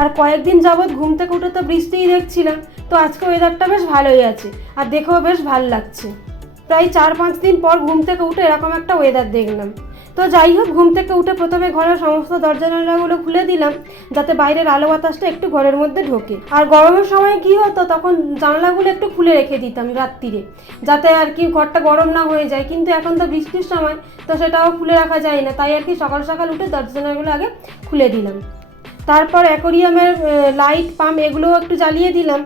আর কয়েকদিন যাবৎ ঘুম থেকে উঠে তো বৃষ্টিই দেখছিলাম, তো আজকে ওয়েদারটা বেশ ভালোই আছে আর দেখেও বেশ ভালো লাগছে। প্রায় চার পাঁচ দিন পর ঘুম থেকে উঠে এরকম একটা ওয়েদার দেখলাম। তো যাই হোক, ঘুম থেকে উঠে প্রথমে ঘরের সমস্ত দরজা জানলাগুলো খুলে দিলাম, যাতে বাইরের আলো বাতাসটা একটু ঘরের মধ্যে ঢোকে। আর গরমের সময় কি হতো, তখন জানলাগুলো একটু খুলে রেখে দিতাম রাত্রিরে যাতে আর কি ঘরটা গরম না হয়ে যায়। কিন্তু এখন তো বৃষ্টির সময়, তো সেটাও খুলে রাখা যায় না, তাই আর কি সকাল সকাল উঠে দরজা জানলাগুলো আগে খুলে দিলাম। তারপর অ্যাকোরিয়ামের লাইট পাম্প এগুলোও একটু জ্বালিয়ে দিলাম।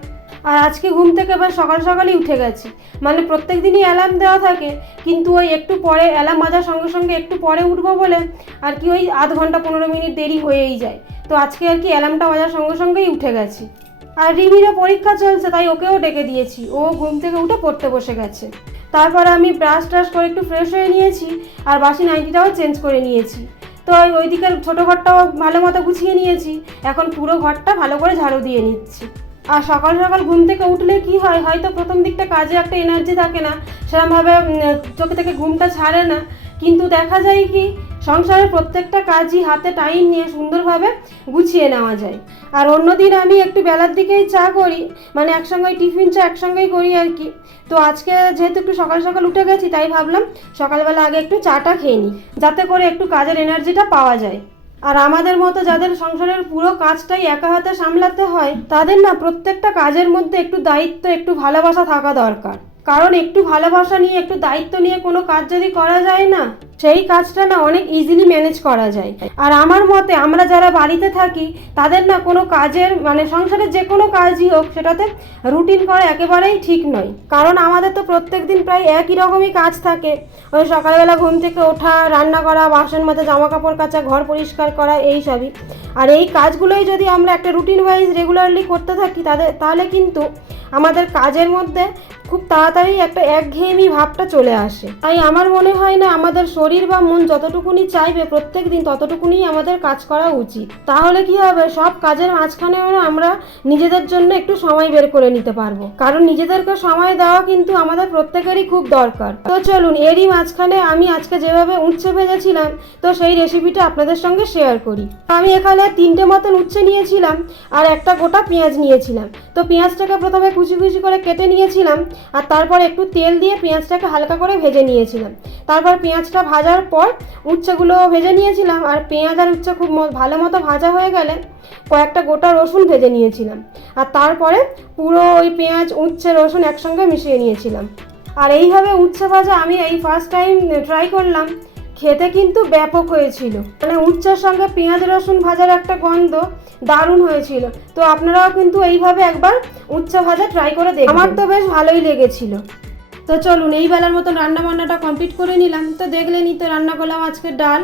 আর আজকে ঘুম থেকে এবার সকাল সকালই উঠে গেছি। মানে প্রত্যেক দিনই অ্যালার্ম দেওয়া থাকে, কিন্তু ওই একটু পরে অ্যালার্ম বাজার সঙ্গে সঙ্গে একটু পরে উঠবো বলে আর কি ওই আধ ঘণ্টা, পনেরো মিনিট দেরি হয়েই যায়। তো আজকে আর কি অ্যালার্মটা বাজার সঙ্গে সঙ্গেই উঠে গেছি। আর রিমিরও পরীক্ষা চলছে, তাই ওকেও ডেকে দিয়েছি। ও ঘুম থেকে উঠে পড়তে বসে গেছে। তারপর আমি ব্রাশ ট্রাশ করে একটু ফ্রেশ হয়ে নিয়েছি, আর বাসি নাইটিটাও চেঞ্জ করে নিয়েছি। তো ওই দিকের ছোটো ঘরটাও ভালো মতো গুছিয়ে নিয়েছি। এখন পুরো ঘরটা ভালো করে ঝাড়ু দিয়ে নিচ্ছি। আর সকাল সকাল ঘুম থেকে উঠলে কি হয়? হয়তো প্রথম দিকটা কাজে একটা এনার্জি থাকে না। সেরকমভাবে চোখে থেকে ঘুমটা ছাড়ে না। কিন্তু দেখা যায় কি, সংসারের প্রত্যেকটা কাজই হাতে টাইম নিয়ে সুন্দরভাবে গুছিয়ে নেওয়া যায়। আর অন্যদিন আমি একটু বেলার দিকেই চা করি মানে একসঙ্গে টিফিন চা একসঙ্গেই করি আর কি। তো আজকে যেহেতু একটু সকাল সকাল উঠে গেছি, তাই ভাবলাম সকালবেলা আগে একটু চাটা খেয়ে নিই, যাতে করে একটু কাজের এনার্জিটা পাওয়া যায়। আর আমাদের মতো যাদের সংসারের পুরো কাজটাই একা হাতে সামলাতে হয়, তাদের না প্রত্যেকটা কাজের মধ্যে একটু দায়িত্ব, একটু ভালোবাসা থাকা দরকার। কারণ একটু ভালোবাসা নিয়ে একটু দায়িত্ব নিয়ে কোনো কাজ যদি করা যায় না সেই কাজটা না অনেক ইজিলি ম্যানেজ করা যায়। আর আমার মতে আমরা যারা বাড়িতে থাকি, তাদের না কোনো কাজের মানে সংসারের যে কোনো কাজই হোক, সেটাতে রুটিন করা একেবারেই ঠিক নয়। কারণ আমাদের তো প্রত্যেক দিন প্রায় একই রকমই কাজ থাকে। ওই সকালবেলা ঘুম থেকে ওঠা, রান্না করা, বাসন মাজা জামা কাপড় কাচা, ঘর পরিষ্কার করা, এই সবই। আর এই কাজগুলোই যদি আমরা একটা রুটিন ওয়াইজ রেগুলারলি করতে থাকি, তাদের, তাহলে কিন্তু আমাদের কাজের মধ্যে খুব তাড়াতাড়ি একটা একঘেয়েমি ভাবটা চলে আসে। তাই আমার মনে হয় না আমাদের শরীর বা মন যতটুকুনি চাইবে প্রত্যেক দিন ততটুকুনি আমাদের কাজ করা উচিত। তাহলে কি হবে? সব কাজের মাঝখানেও না আমরা নিজেদের জন্য একটু সময় বের করে নিতে পারব। কারণ নিজেদেরকে সময় দেওয়া কিন্তু আমাদের প্রত্যেকেরই খুব দরকার। তো চলুন, এরই মাঝখানে আমি আজকে যেভাবে উচ্ছে ভেজেছিলাম, তো সেই রেসিপিটা আপনাদের সঙ্গে শেয়ার করি। আমি এখানে তিনটে মতন উচ্ছে নিয়েছিলাম আর একটা গোটা পেঁয়াজ নিয়েছিলাম। তো পেঁয়াজটাকে প্রথমে কুচি কুচি করে কেটে নিয়েছিলাম আর তারপর একটু তেল দিয়ে পেঁয়াজটাকে হালকা করে ভেজে নিয়েছিলাম। তারপর পেঁয়াজটা ভাজার পর উচ্ছেগুলো ভেজে নিয়েছিলাম আর পেঁয়াজ আর উচ্ছে খুব ভালো মতো ভাজা হয়ে গেলে কয়েকটা গোটা রসুন ভেজে নিয়েছিলাম। আর তারপরে পুরো ওই পেঁয়াজ, উচ্ছে, রসুন একসঙ্গে মিশিয়ে নিয়েছিলাম। আর এইভাবে উচ্ছে ভাজা আমি এই ফার্স্ট টাইম ট্রাই করলাম। খেতে কিন্তু ব্যাপক হয়েছিল। মানে উচ্ছের সঙ্গে পেঁয়াজ, রসুন ভাজার একটা গন্ধ দারুণ হয়েছিল। তো আপনারাও কিন্তু এইভাবে একবার উচ্ছে ভাজা ট্রাই করে দেখবেন। আমার তো বেশ ভালোই লেগেছিল। তো চলুন, এই বেলার মতন রান্না বান্নাটা কমপ্লিট করে নিলাম। তো দেখলেনই তো রান্না করলাম আজকে ডাল।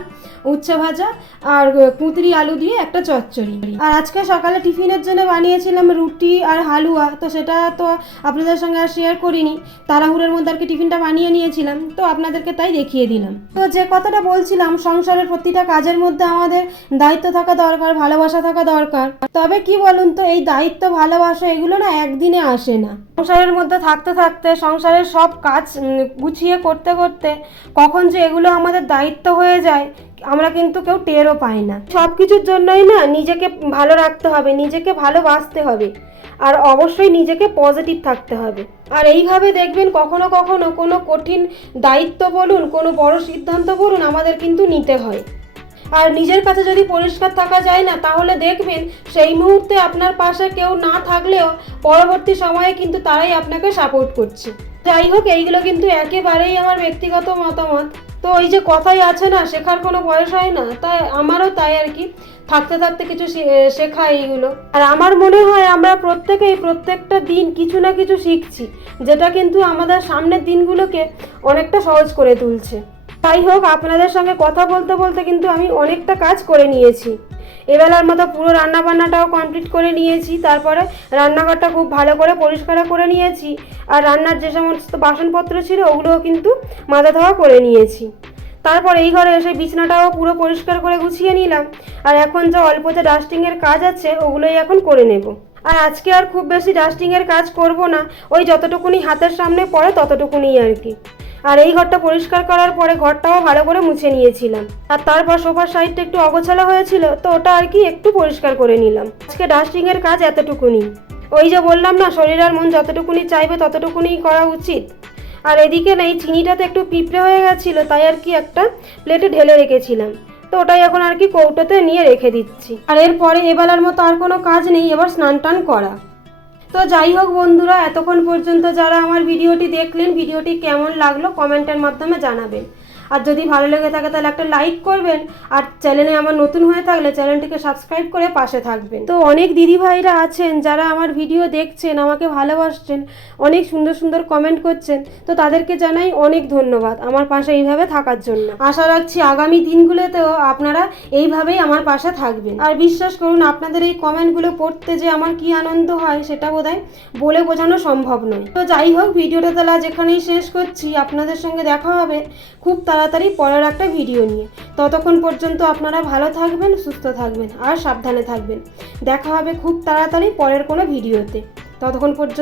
উচ্ছে ভাজা আর কুঁতরি আলু দিয়ে একটা চচ্চড়ি। আর আজকে সকালে টিফিনের জন্য বানিয়েছিলাম রুটি আর হালুয়া, তো সেটা তো আপনাদের সঙ্গে আর শেয়ার করিনি। তাড়াহুড়োর মধ্যে আর কি টিফিনটা বানিয়ে নিয়েছিলাম, তো আপনাদেরকে তাই দেখিয়ে দিলাম। তো যে কথাটা বলছিলাম, সংসারের প্রতিটা কাজের মধ্যে আমাদের দায়িত্ব থাকা দরকার, ভালোবাসা থাকা দরকার। তবে কি বলুন তো, এই দায়িত্ব, ভালোবাসা, এগুলো না একদিনে আসে না। সংসারের মধ্যে থাকতে থাকতে, সংসারের সব কাজ গুছিয়ে করতে করতে কখন যে এগুলো আমাদের দায়িত্ব হয়ে যায় আমরা কিন্তু কেউ টেরও পাই না। সব কিছুর জন্যই না নিজেকে ভালো রাখতে হবে, নিজেকে ভালোবাসতে হবে আর অবশ্যই নিজেকে পজিটিভ থাকতে হবে। আর এইভাবে দেখবেন কখনো কখনো কোনো কঠিন দায়িত্ব বলুন, কোনো বড় সিদ্ধান্ত বলুন আমাদের কিন্তু নিতে হয়। আর নিজের কাছে যদি পরিষ্কার থাকা যায় না, তাহলে দেখবেন সেই মুহূর্তে আপনার পাশে কেউ না থাকলেও পরবর্তী সময়ে কিন্তু তারাই আপনাকে সাপোর্ট করছে। যাই হোক, এইগুলো কিন্তু একেবারেই আমার ব্যক্তিগত মতামত। তো ওই যে কথাই আছে না, শেখার কোনো বয়স হয় না, তাই আমারও তাই আর কি। থাকতে থাকতে কিছু শেখা এইগুলো। আর আমার মনে হয় আমরা প্রত্যেকেই প্রত্যেকটা দিন কিছু না কিছু শিখছি, যেটা কিন্তু আমাদের সামনের দিনগুলোকে অনেকটা সহজ করে তুলছে। তাই হোক, আপনাদের সঙ্গে কথা বলতে বলতে কিন্তু আমি অনেকটা কাজ করে নিয়েছি। এবেলার মতো পুরো রান্নাবান্নাটাও কমপ্লিট করে নিয়েছি, তারপরে রান্নাঘরটা খুব ভালো করে পরিষ্কার করে নিয়েছি, আর রান্নার যে সমস্ত বাসনপত্র ছিল ওগুলোও কিন্তু মাজা ধোয়া করে নিয়েছি। তারপর এই ঘরে এসে বিছানাটাও পুরো পরিষ্কার করে গুছিয়ে নিলাম, আর এখন যা অল্প যে ডাস্টিংয়ের কাজ আছে ওগুলোই এখন করে নেব। আর আজকে আর খুব বেশি ডাস্টিংয়ের কাজ করব না, ওই যতটুকুনি হাতের সামনে পড়ে ততটুকুনি আর কি। আর এই ঘরটা পরিষ্কার করার পরে ঘরটাও ভালো করে মুছে নিয়েছিলাম। আর তারপর সোফার সাইডটা একটু অগোছালো হয়েছিল, তো ওটা আর কি একটু পরিষ্কার করে নিলাম। আজকে ডাস্টিংয়ের কাজ এতটুকুনি। ওই যে বললাম না, শরীর আর মন যতটুকুনি চাইবে ততটুকুনি করা উচিত। আর এদিকে না, এই চিনিটাতে একটু পিঁপড়ে হয়ে গেছিল, তাই আর কি একটা প্লেটে ঢেলে রেখেছিলাম। তো ওটাই এখন আর কি কৌটোতে নিয়ে রেখে দিচ্ছি। আর এরপরে এবেলার মতো আর কোনো কাজ নেই, এবার স্নান টান করা। তো যাই হোক বন্ধুরা, এতক্ষণ পর্যন্ত যারা আমার ভিডিওটি দেখলেন, ভিডিওটি কেমন লাগল কমেন্টের মাধ্যমে জানাবেন। আর যদি ভালো লেগে থাকে তাহলে একটা লাইক করবেন। আর চ্যানেলে আমার নতুন হয়ে থাকলে চ্যানেলটিকে সাবস্ক্রাইব করে পাশে থাকবেন। তো অনেক দিদি ভাইরা আছেন, যারা আমার ভিডিও দেখছেন, আমাকে ভালোবাসছেন, অনেক সুন্দর সুন্দর কমেন্ট করছেন, তো তাদেরকে জানাই অনেক ধন্যবাদ আমার পাশে এইভাবে থাকার জন্য। আশা রাখছি আগামী দিনগুলোতেও আপনারা এইভাবেই আমার পাশে থাকবেন। আর বিশ্বাস করুন, আপনাদের এই কমেন্টগুলো পড়তে যে আমার কি আনন্দ হয় সেটা বোধহয় বলে বোঝানো সম্ভব নয়। তো যাই হোক ভিডিওটা তাহলে আজ এখানেই শেষ করছি। আপনাদের সঙ্গে দেখা হবে। খুব তাড়াতাড়ি পরের একটা ভিডিও নিয়ে। ততক্ষণ পর্যন্ত আপনারা ভালো থাকবেন, সুস্থ থাকবেন আর সাবধানে থাকবেন। দেখা হবে খুব তাড়াতাড়ি পরের কোনো ভিডিওতে ততক্ষণ পর্যন্ত